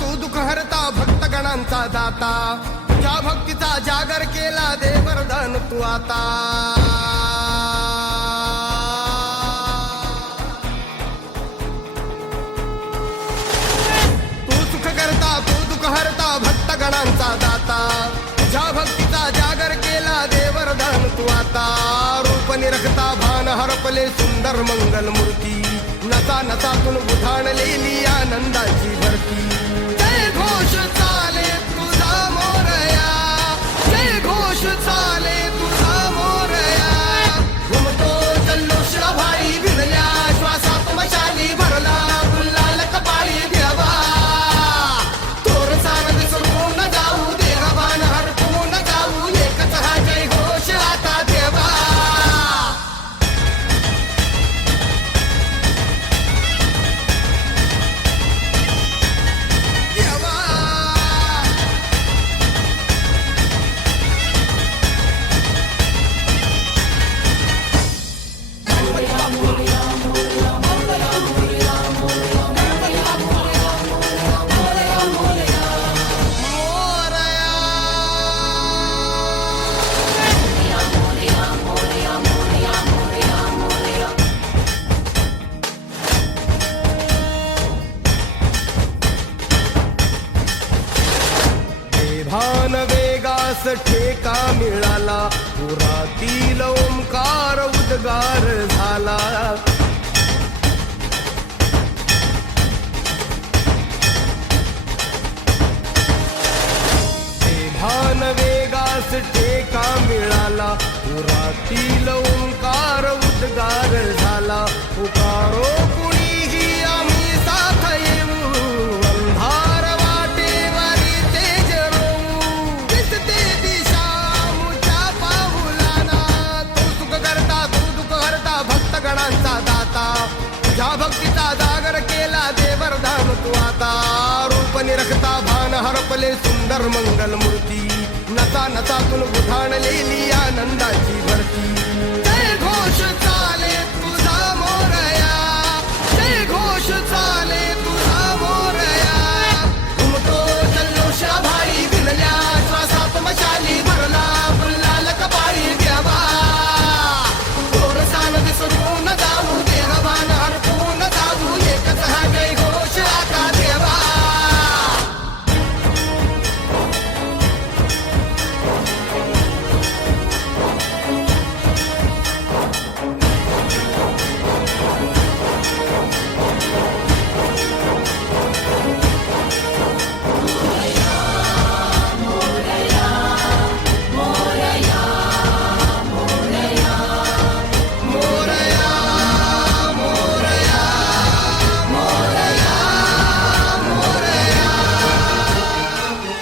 तू दुःख हरता भक्तगणांचा दाता तुझ्या भक्तीचा जागर केला दे वरदान तू आता तू सुख करता तू दुःख हरता भक्तगणांचा दाता तुझ्या भक्तीचा जागर केला दे वरदान तू आता रूप निरखता भान हरपले सुंदर मंगल मूर्ती नसा नसातून उधाणलेली आनंदाची भरती जय घोष चाले तुझा मोरया जय घोष चाले तुझा मोरया घुमतो जल्लोष भाई भिडल्या श्वासात मशाली भरला गुलाल कपाळी देवा तोर सारंग सोडून जाऊ देहभान हरपून जाऊ एकच हा जय घोष आता देवा भान वेगास ठेका मिळाला पुरातील ओंकार उद्गार झाला भान वेगास ठेका मिळाला पुरातील ओंकार उद्गार झाला पुकारो कुणीही आम्ही साथ येऊ अंधार वाटेवरी तेज रोवू दिसते दिशा मुच्या पाऊलाना तू सुख करता तू दुःख हरता भक्तगणांचा दाता तुझ्या भक्तीचा जागर केला दे वरदान तू आता रूप निरखता भान हरपले सुंदर मंगल मूर्ती नसा नसातून उधाणलेली आनंदाची भरती जय घोष